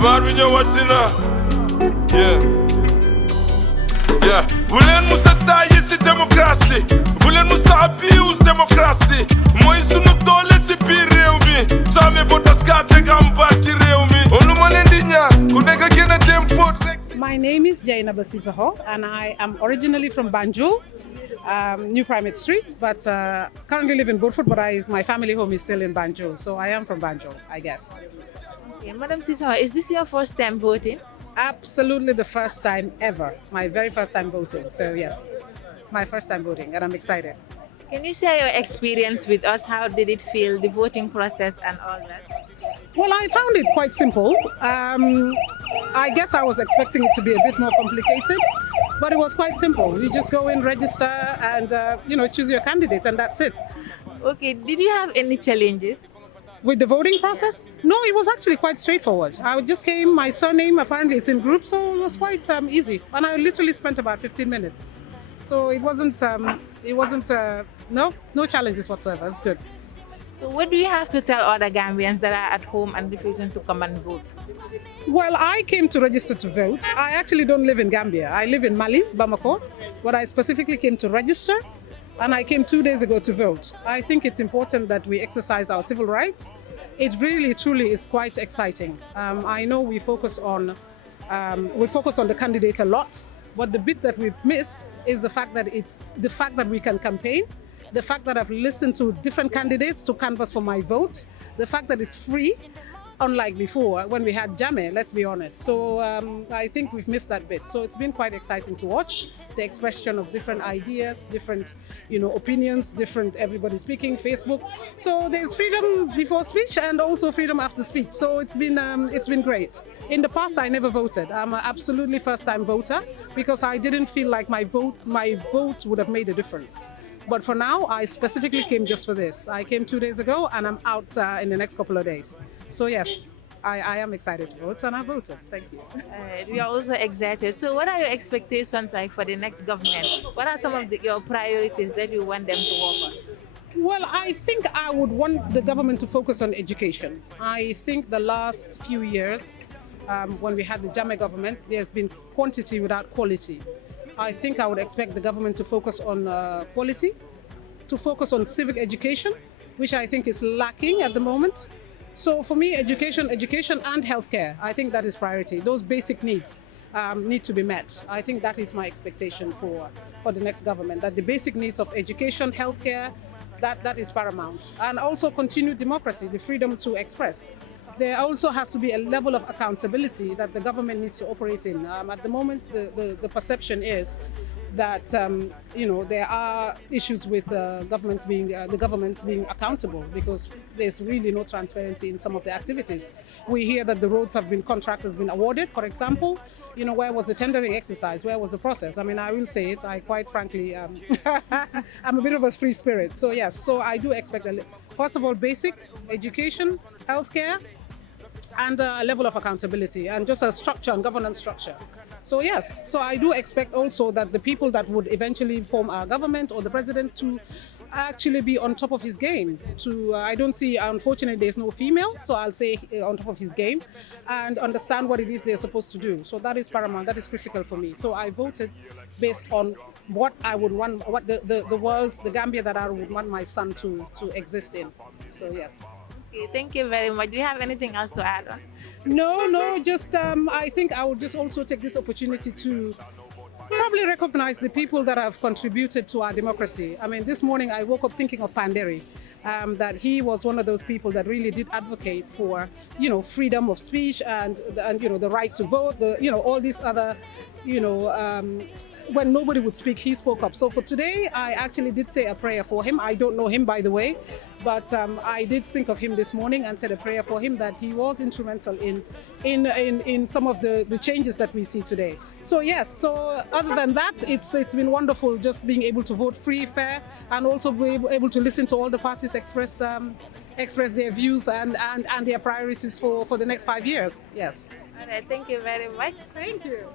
Ebar bi ñëwati na. Yeah. Bu leen musa tàyyi si démocratie. Bu leen musa abuse démocratie. Mooy sunu doole si biir réew mi. Soo amee vote card rek am baat ci réew mi. Lu ma leen di ñaan ku nekk gën a dem vote rek. My name is Jainaba Sissoho, and I am originally from Banjul, New Primate Street, but currently live in Beaufort, but my family home is still in Banjul, so I am from Banjul, I guess. Okay, Madam Sissoho, is this your first time voting? Absolutely the first time ever, my very first time voting, so yes, my first time voting, and I'm excited. Can you share your experience with us? How did it feel, the voting process and all that? Well, I found it quite simple. I guess I was expecting it to be a bit more complicated, but it was quite simple. You just go in, register, and choose your candidate, and that's it. Okay, did you have any challenges? With the voting process? No, it was actually quite straightforward. I just came, my surname apparently is in group, so it was quite easy. And I literally spent about 15 minutes. So it wasn't, no challenges whatsoever. It's good. So what do you have to tell other Gambians that are at home and refusing to come and vote? Well, I came to register to vote. I actually don't live in Gambia. I live in Mali, Bamako, but I specifically came to register, and I came 2 days ago to vote. I think it's important that we exercise our civil rights. It really, truly is quite exciting. I know we focus on the candidate a lot, but the bit that we've missed is the fact that we can campaign. The fact that I've listened to different candidates to canvass for my vote, the fact that it's free, unlike before when we had Jame, let's be honest. So I think we've missed that bit. So it's been quite exciting to watch the expression of different ideas, different opinions, everybody speaking, Facebook. So there's freedom before speech and also freedom after speech. So it's been great. In the past, I never voted. I'm an absolutely first-time voter because I didn't feel like my vote would have made a difference. But for now, I specifically came just for this. I came 2 days ago and I'm out in the next couple of days. So yes, I am excited to vote and I voted. Thank you. We are also excited. So what are your expectations like for the next government? What are some of your priorities that you want them to work on? Well, I think I would want the government to focus on education. I think the last few years, when we had the Jame government, there's been quantity without quality. I think I would expect the government to focus on quality, to focus on civic education, which I think is lacking at the moment. So for me, education and healthcare, I think that is priority. Those basic needs need to be met. I think that is my expectation for the next government, that the basic needs of education, healthcare, that is paramount. And also continued democracy, the freedom to express. There also has to be a level of accountability that the government needs to operate in. At the moment, the perception is that there are issues with the government being accountable because there's really no transparency in some of the activities. We hear that the roads contract has been awarded, for example. Where was the tendering exercise? Where was the process? I mean, I will say it. I quite frankly, I'm a bit of a free spirit. So yes, so I do expect first of all, basic education, healthcare, and a level of accountability and just a structure and governance structure. So yes, so I do expect also that the people that would eventually form our government or the president to actually be on top of his game. I don't see, unfortunately, there's no female, so I'll say on top of his game and understand what it is they're supposed to do. So that is paramount, that is critical for me. So I voted based on what I would want, what the world, the Gambia that I would want my son to exist in. So yes. Okay, thank you very much. Do you have anything else to add on? No, just I think I would just also take this opportunity to probably recognize the people that have contributed to our democracy. I mean, this morning I woke up thinking of Panderi, that he was one of those people that really did advocate for, freedom of speech and the right to vote, all these other, when nobody would speak, he spoke up. So for today, I actually did say a prayer for him. I don't know him, by the way, but I did think of him this morning and said a prayer for him that he was instrumental in some of the changes that we see today. So yes, so other than that, it's been wonderful just being able to vote free, fair, and also be able to listen to all the parties express their views and their priorities for the next 5 years. Yes. All right, thank you very much. Thank you.